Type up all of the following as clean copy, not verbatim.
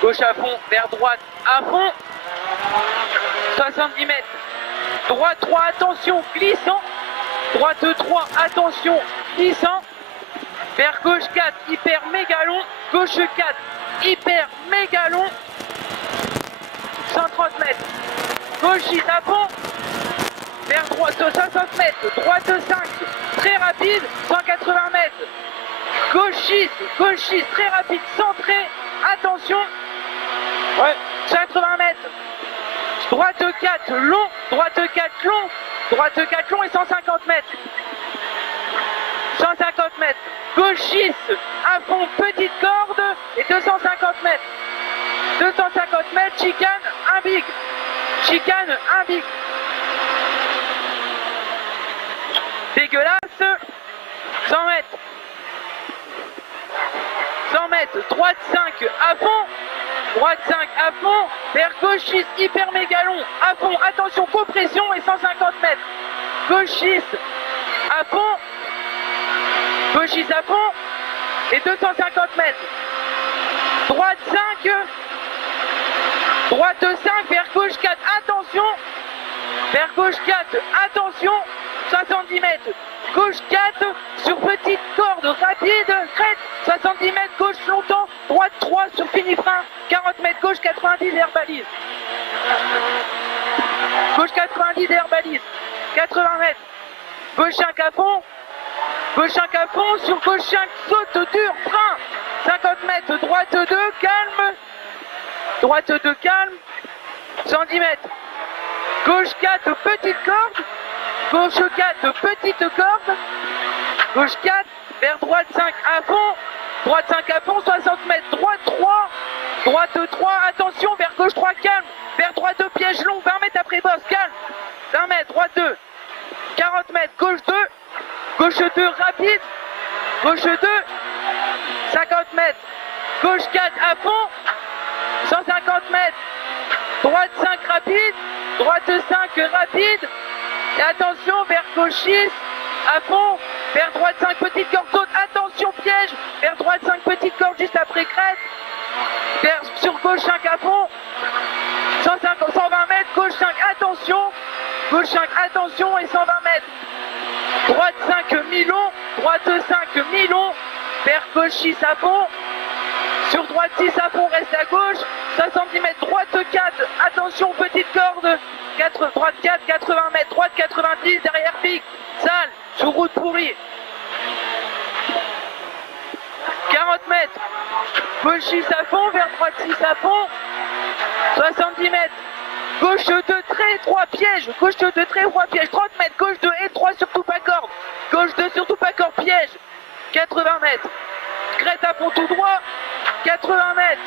Gauche à fond, vers droite à fond. 70 mètres. Droite 3, attention, glissant. Droite 3, attention, glissant. Vers gauche 4, hyper méga long. Gauche 4, hyper méga long. 130 mètres. Gauche 6 à fond. Vers droite 60 mètres. Droite 5, très rapide. 180 mètres. Gauche 6, très rapide, centré. Attention. Ouais. 80 mètres. Droite 4, long. Droite 4, long. Droite 4, long et 150 mètres. 150 mètres. Gauche 6, à fond, petite corde et 250 mètres. 250 mètres, chicane, un big. Chicane, un big. Dégueulasse. 100 mètres. 100 mètres. Droite 5, à fond. Droite 5 à fond, vers gauche 6, hyper méga long, à fond, attention, compression et 150 mètres. Gauche 6 à fond, gauche 6 à fond et 250 mètres. Droite 5, droite 5, vers gauche 4, attention, vers gauche 4, attention, 70 mètres. Gauche 4, sur petite corde rapide, crête, 70 mètres, gauche longtemps, droite 3 sur fini frein, 40 mètres, gauche 90 air balise. Gauche 90 air balise, 80 mètres, gauche 5 à fond, gauche 5 à fond, sur gauche 5, saute dur, frein, 50 mètres, droite 2, calme, droite 2, calme, 110 mètres, gauche 4, petite corde, gauche 4, petite corde, gauche 4, vers droite 5 à fond, droite 5 à fond, 60 mètres, droite 3, droite 3, attention, vers gauche 3, calme, vers droite 2, piège long, 20 mètres après bosse, calme, 20 mètres, droite 2, 40 mètres, gauche 2, gauche 2, rapide, gauche 2, 50 mètres, gauche 4 à fond, 150 mètres, droite 5 rapide, droite 5 rapide, et attention, vers gauche 6, à fond, vers droite 5, petite corde saute, attention, piège, vers droite 5, petite corde juste après crête, sur gauche 5 à fond, 120 mètres, gauche 5, attention, gauche 5, attention, et 120 mètres, droite 5, mi-long, droite 5, mi-long, vers gauche 6 à fond, sur droite 6 à fond, reste à gauche, 70 mètres, droite 4, attention, petite corde, droite 4, 80 mètres, droite 90, derrière pique, sale, sur route pourrie. 40 mètres, gauche 6 à fond, vers droite 6 à fond, 70 mètres, gauche 2, très, 3 pièges, gauche 2, très, 3 pièges, 30 mètres, gauche 2 et 3, surtout pas corde, gauche 2, surtout pas corde, piège, 80 mètres, crête à fond tout droit, 80 mètres,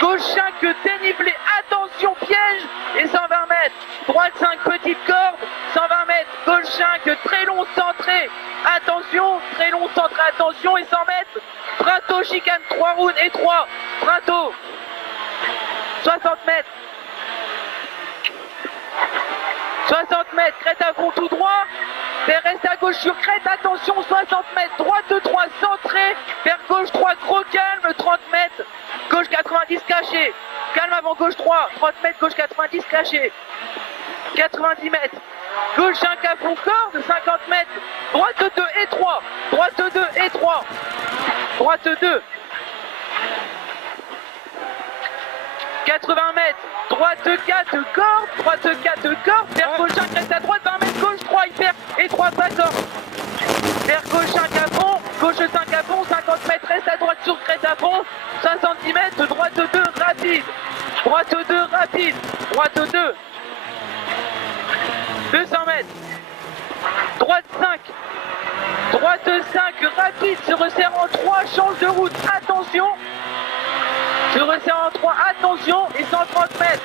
gauche 5, dénivelé, attention, piège, et 120 mètres, droite 5, petite corde, 120 mètres, gauche 5, très long, centré, attention, très long, centré, attention, et 100 mètres, Printo, chicane, 3 rounds et 3, Printo, 60 mètres, 60 mètres, crête à fond tout droit, reste à gauche sur crête, attention, 60 mètres, droite 3, centré, vers gauche 3, gros calme, 30 mètres, gauche 90 caché, calme avant gauche 3, 30 mètres, gauche 90 caché, 90 mètres, gauche 5 à fond corde, 50 mètres, droite 2 et 3, droite 2 et 3, droite 2, 80 mètres, droite 4 corde, droite 4 corde, vers gauche 5 reste à droite, 20 mètres, gauche 3 hyper et 3 pas corde, vers gauche 5 à fond, gauche 5 à fond, 50 mètres, reste à droite sur crête à fond, 70 mètres, droite 2 rapide, droite 2 rapide, droite 2, 200 mètres, droite 5, droite 5 rapide, se resserre en 3, change de route, attention, se resserre en 3, attention, et 130 mètres,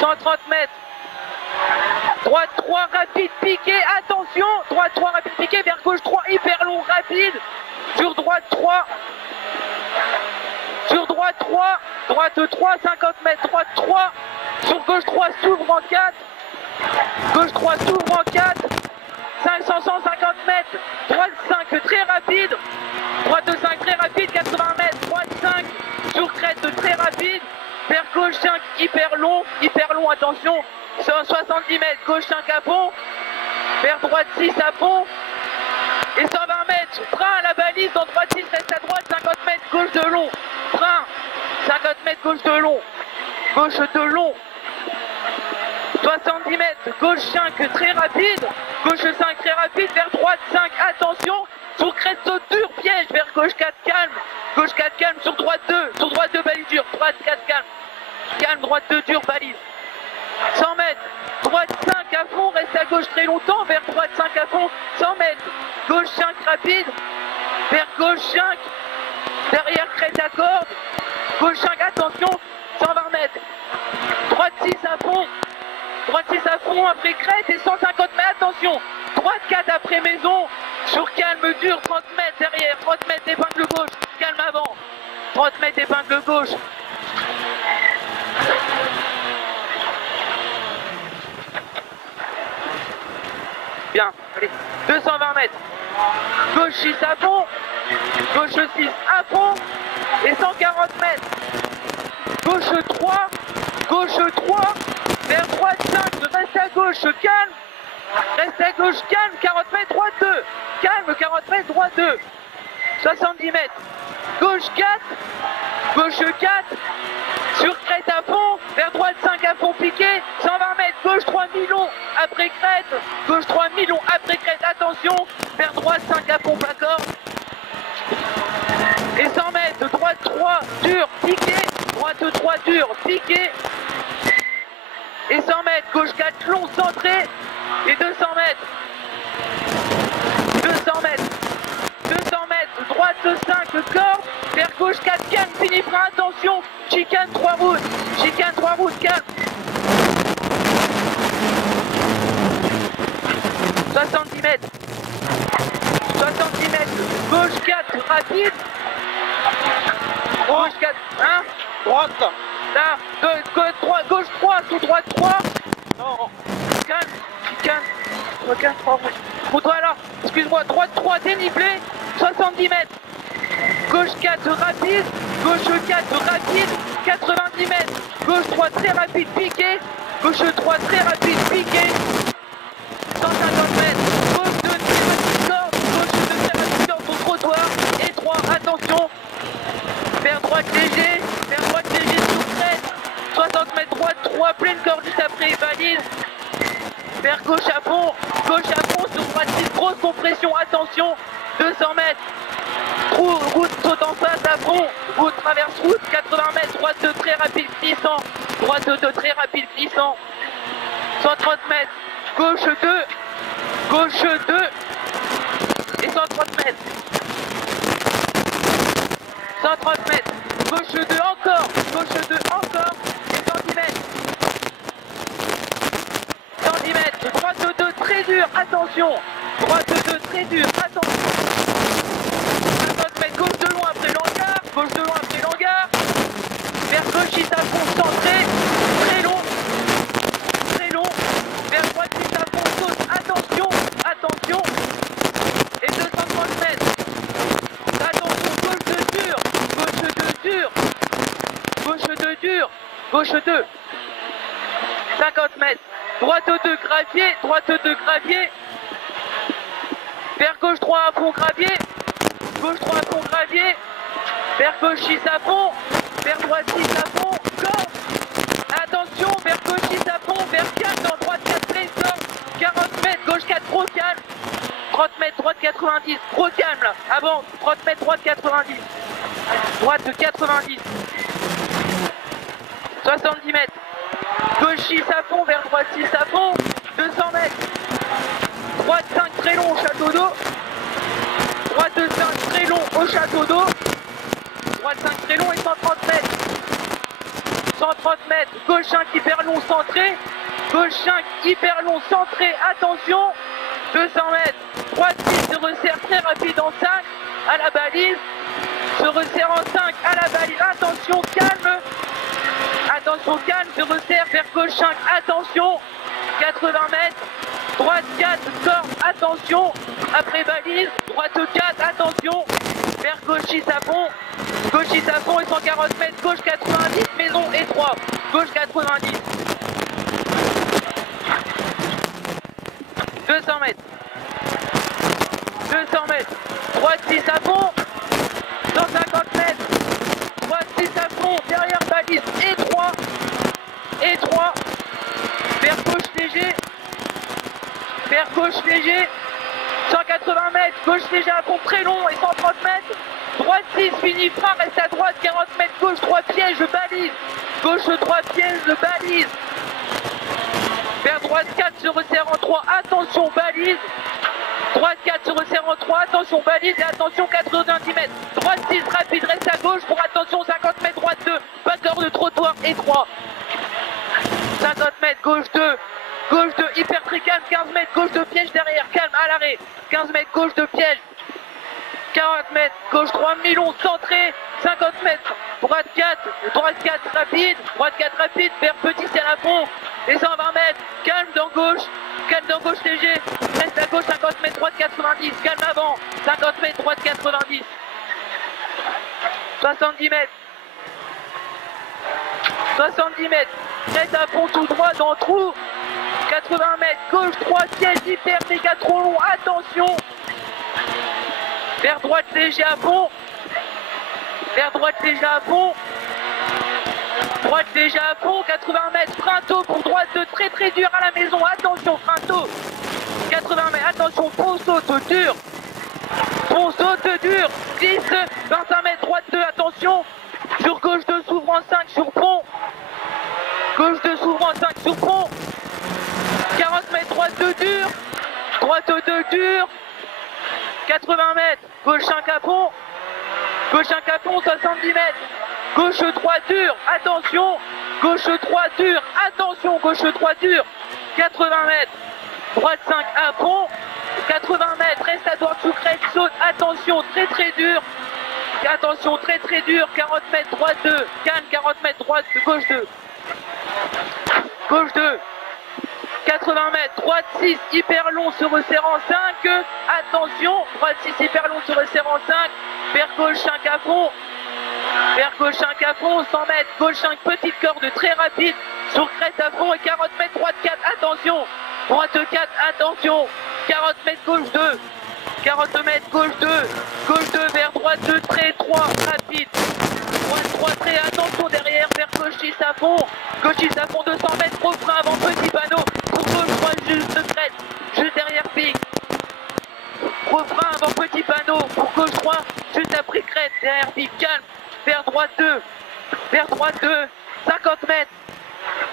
130 mètres, droite 3 rapide, piqué, attention, droite 3 rapide, piqué, vers gauche 3, hyper long, rapide, sur droite 3, sur droite 3, droite 3, 50 mètres, droite 3, sur gauche 3, s'ouvre en 4, gauche 3 s'ouvre en 4, 150 mètres, droite 5 très rapide, droite 5 très rapide, 80 mètres, droite 5, 6 à fond. Et 120 mètres, frein à la balise, dans droite 6, reste à droite, 50 mètres, gauche de long, frein, 50 mètres, gauche de long, gauche de long, 70 mètres, gauche 5 très rapide, gauche 5 très rapide, vers droite 5, attention, sur crête saute dur, piège, vers gauche 4 calme, gauche 4 calme, sur droite 2 balise dure, droite 4 calme, calme, droite 2 dur, balise, 100 mètres, droite 5 à fond, reste à gauche très longtemps, vers droite 5 à fond, 100 mètres, gauche 5 rapide, vers gauche 5, derrière crête à corde, gauche 5, attention, 120 mètres, droite 6 à fond, après crête et 150 mètres, attention, droite 4 après maison, sur calme dur, 30 mètres derrière, 30 mètres épingle gauche, calme avant, 30 mètres épingle gauche. Bien, allez, 220 mètres, gauche 6 à fond, gauche 6 à fond, et 140 mètres, gauche 3, vers droite 5, reste à gauche, calme, reste à gauche, calme, 40 mètres, droite 2, calme, 40 mètres, droite 2, 70 mètres, gauche 4, sur crête à fond, vers droite 5 à fond piqué, 120 mètres, gauche 3 mi-long, après crête, gauche 3 mi-long, après crête, attention, vers droite 5 à fond placard, et 100 mètres, droite 3, dur, piqué, droite 3, dur, piqué, et 100 mètres, gauche 4, long, centré, et 200 mètres, droite 5, corde, vers gauche 4, calme, fini frein, attention, chicane 3 routes, calme, 70 mètres, gauche 4, rapide, gauche 4, hein, Droite. là, gauche 3, sous droite 3, non, chicane, 3 routes, route là, excuse-moi, droite 3, dénivelé, 70 mètres, gauche 4 rapide, 90 mètres, gauche 3 très rapide piqué, gauche 3 très rapide piqué, 150 mètres, gauche 2 très rapide corde, au trottoir, et 3, attention, vers droite léger sur crête, 60 mètres droite 3, pleine corde juste après balise, vers gauche à fond, sur droite 6, grosse compression, attention, 200 mètres, route saute en face à fond, route traverse route, 80 mètres, droite 2 très rapide glissant, droite 2 très rapide glissant, 130 mètres, gauche 2, et 130 mètres, 130 mètres, gauche 2 encore, et 110 mètres, droite 2 très dur, attention, droite 2 très dur, attention, 50 mètres, gauche de loin après l'hangar, vers gauche 6 à fond, centré, très long, vers droite 6 à fond, saute, attention, et 230 mètres, attention, gauche 2 dur, gauche 2, 50 mètres, droite 2 gravier, vers gauche 3 à fond gravier, vers gauche 6 à fond, vers droite 6 à fond, corde, attention, vers gauche 6 à fond, vers 4, dans droite 4 pleine corde, 40 mètres, gauche 4 trop calme, 30 mètres, droite 90, trop calme là, avant, 30 mètres, droite 90, droite 90, 70 mètres, gauche 6 à fond, vers droite 6 à fond, 200 mètres, droite 5 très long au château d'eau, droite 5 très long au château d'eau, droite 5 très long et 130 mètres, 130 mètres, gauche 5 hyper long centré, attention, 200 mètres, droite 6 se resserre très rapide en 5, à la balise, se resserre en 5, à la balise, attention, calme, se resserre vers gauche 5, attention, 80 mètres, droite 4, corde, attention, après balise, droite 4, attention, vers gauche 6 à fond, et 140 mètres, gauche 90, maison et 3, gauche 90, 200 mètres, 200 mètres, droite 6 à fond, 150 mètres, droite 6 à fond, derrière balise, étroit, vers gauche léger, 180 mètres, gauche léger à fond très long et 130 mètres, droite 6, fini, frein, reste à droite, 40 mètres, gauche 3 piège, balise, gauche 3 piège, balise, vers droite 4 se resserre en 3, attention, balise, droite 4 se resserre en 3, attention, balise et attention, 90 mètres, droite 6, rapide, reste à gauche pour attention, 50 mètres, droite 2, batteur de trottoir étroit, 50 mètres, gauche 2, hyper très calme, 15 mètres, gauche de piège derrière, calme, à l'arrêt, 15 mètres, gauche de piège, 40 mètres, gauche 3, Milon, centré, 50 mètres, droite 4 rapide, vers petit ciel à fond, et 120 mètres, calme dans gauche léger, reste à gauche, 50 mètres, droite 90, calme avant, 50 mètres, droite 90, 70 mètres, 70 mètres, reste à fond tout droit dans le trou, 80 mètres, gauche 3, piège hyper méga trop long, attention, vers droite léger à fond, droite léger à fond, 80 mètres, frein tôt pour droite de très très dur à la maison, attention, frein tôt, 80 mètres, attention, pont saute dur, 10, 25 mètres, droite 2, attention, sur gauche 2 s'ouvre en 5 sur pont, gauche 2 s'ouvre en 5 sur pont, 40 mètres, droite 2 dur, 80 mètres, gauche 5 à fond, 70 mètres, gauche 3 dur, attention, gauche 3 dur, 80 mètres, droite 5 à fond, 80 mètres, reste à droite sous crête, saute, attention, très très dur, 40 mètres, droite 2, calme, 40 mètres, droite, gauche 2, 80 mètres, droite 6, hyper long, se resserre en 5, attention, droite 6, hyper long, se resserre en 5, vers gauche 5 à fond, 100 mètres, gauche 5, petite corde très rapide, sur crête à fond et 40 mètres, droite 4, attention, droite 4, attention, 40 mètres, gauche 2, 40 mètres, gauche 2, vers droite 2, très étroit, rapide, droite 3, très, attention derrière, vers gauche 6 à fond, 200 mètres, gros frein avant petit panneau, pour gauche 3, juste crête, juste derrière pic, gros frein avant petit panneau, pour gauche 3, juste après crête, derrière pic, calme, vers droite 2,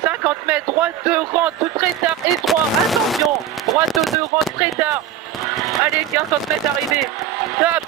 50 mètres, droite 2, rentre très tard, étroit, attention, droite 2, rentre très tard, allez, 15 mètres arrivé, tape,